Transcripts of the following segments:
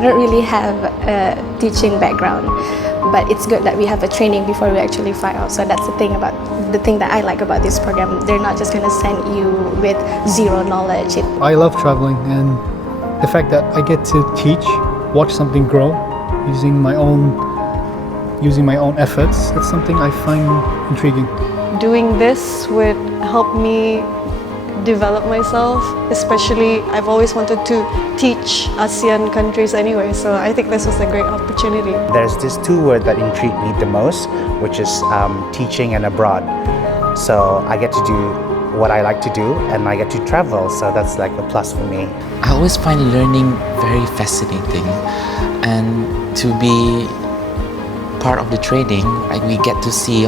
I don't really have a teaching background, but it's good that we have a training before we actually fly out. So that's the thing that I like about this program. They're not just going to send you with zero knowledge. I love traveling, and the fact that I get to teach, watch something grow using my own efforts, it's something I find intriguing. Doing this would help me develop myself, especially I've always wanted to teach ASEAN countries anyway, so I think this was a great opportunity. There's these two words that intrigue me the most, which is teaching and abroad. So I get to do what I like to do and I get to travel, so that's like a plus for me. I always find learning very fascinating, and to be part of the training, we get to see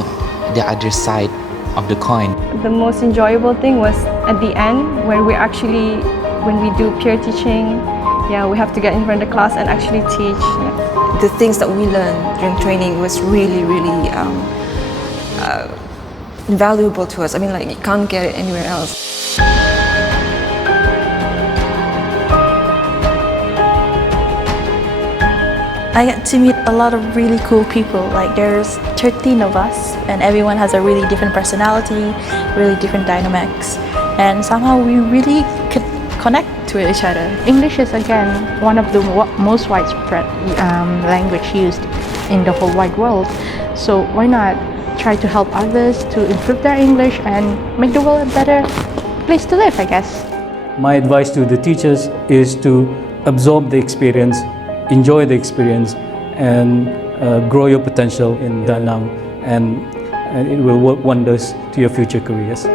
the other side of the coin. The most enjoyable thing was at the end when we do peer teaching, we have to get in front of the class and actually teach. The things that we learned during training was really invaluable to us. I mean, like, you can't get it anywhere else. I get to meet a lot of really cool people. Like, there's 13 of us and everyone has a really different personality, really different dynamics, and somehow we really could connect to each other. English is again one of the most widespread language used in the whole wide world. So why not try to help others to improve their English and make the world a better place to live, I guess. My advice to the teachers is to absorb the experience, enjoy the experience, and grow your potential in Da Nang, and it will work wonders to your future careers.